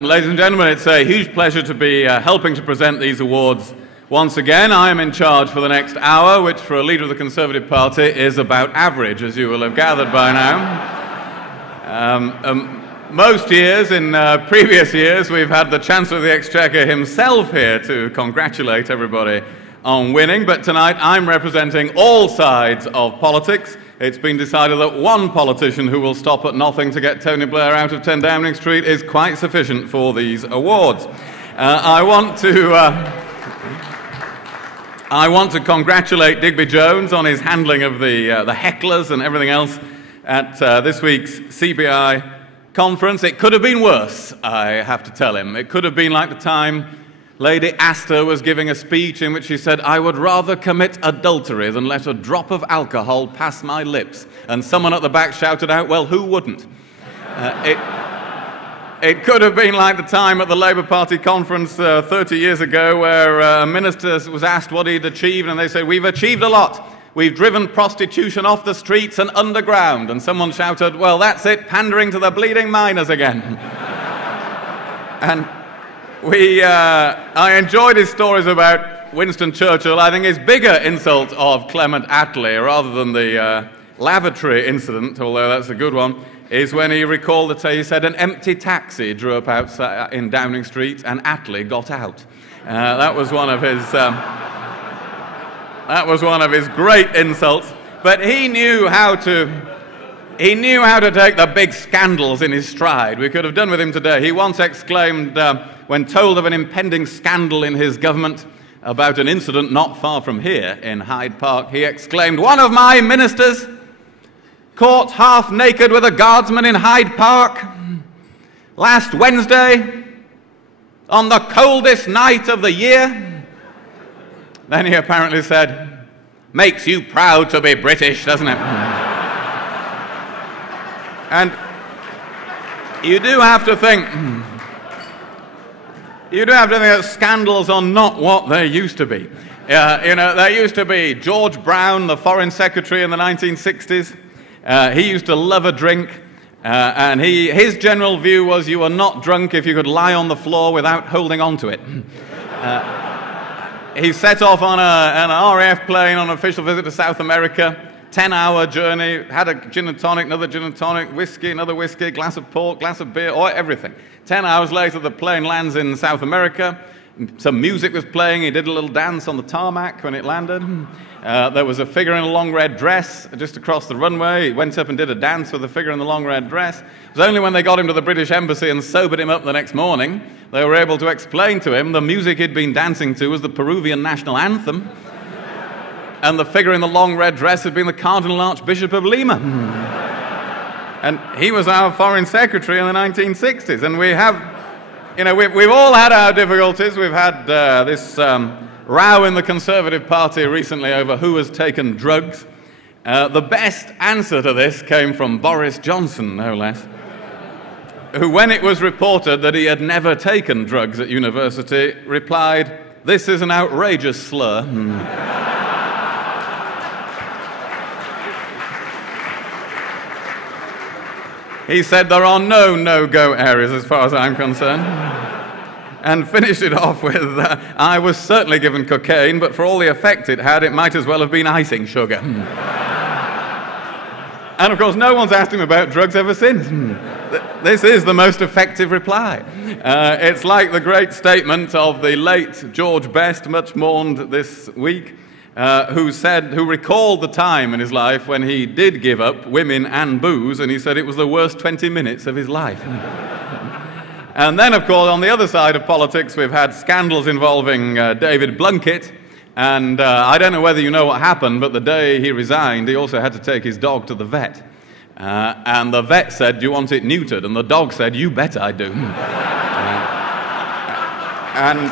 Ladies and gentlemen, it's a huge pleasure to be helping to present these awards once again. I am in charge for the next hour, which for a leader of the Conservative Party is about average, as you will have gathered by now. Most years, in previous years, we've had the Chancellor of the Exchequer himself here to congratulate everybody on winning, but tonight I'm representing all sides of politics. It's been decided that one politician who will stop at nothing to get Tony Blair out of 10 Downing Street is quite sufficient for these awards. I want to congratulate Digby Jones on his handling of the hecklers and everything else at this week's CBI conference. It could have been worse, I have to tell him. It could have been like the time Lady Astor was giving a speech in which she said, "I would rather commit adultery than let a drop of alcohol pass my lips." And someone at the back shouted out, "Well, who wouldn't?" It could have been like the time at the Labour Party conference 30 years ago where a minister was asked what he'd achieved, and they said, "We've achieved a lot. We've driven prostitution off the streets and underground." And someone shouted, "Well, that's it, pandering to the bleeding miners again." And I enjoyed his stories about Winston Churchill. I think his bigger insult of Clement Attlee, rather than the lavatory incident, although that's a good one, is when he recalled that he said an empty taxi drew up outside in Downing Street and Attlee got out. That was one of his great insults. But he knew how to take the big scandals in his stride. We could have done with him today. He once exclaimed, when told of an impending scandal in his government about an incident not far from here in Hyde Park, he exclaimed, "One of my ministers caught half naked with a guardsman in Hyde Park last Wednesday on the coldest night of the year." Then he apparently said, "Makes you proud to be British, doesn't it?" And you do have to think that scandals are not what they used to be. There used to be George Brown, the Foreign Secretary in the 1960s. He used to love a drink, and his general view was you were not drunk if you could lie on the floor without holding on to it. He set off on an RAF plane on an official visit to South America. 10-hour journey, had a gin and tonic, another gin and tonic, whiskey, another whiskey, glass of pork, glass of beer, everything. 10 hours later, the plane lands in South America. Some music was playing. He did a little dance on the tarmac when it landed. There was a figure in a long red dress just across the runway. He went up and did a dance with the figure in the long red dress. It was only when they got him to the British Embassy and sobered him up the next morning, they were able to explain to him the music he'd been dancing to was the Peruvian national anthem. And the figure in the long red dress had been the Cardinal Archbishop of Lima. And he was our Foreign Secretary in the 1960s. And we've all had our difficulties. We've had this row in the Conservative Party recently over who has taken drugs. The best answer to this came from Boris Johnson, no less, who, when it was reported that he had never taken drugs at university, replied, "This is an outrageous slur." He said there are no no-go areas as far as I'm concerned. And finished it off with, "I was certainly given cocaine, but for all the effect it had, it might as well have been icing sugar." And of course, no one's asked him about drugs ever since. This is the most effective reply. It's like the great statement of the late George Best, much mourned this week, who recalled the time in his life when he did give up women and booze, and he said it was the worst 20 minutes of his life. And then, of course, on the other side of politics, we've had scandals involving David Blunkett, and I don't know whether you know what happened, but the day he resigned, he also had to take his dog to the vet. And the vet said, "Do you want it neutered?" And the dog said, "You bet I do." And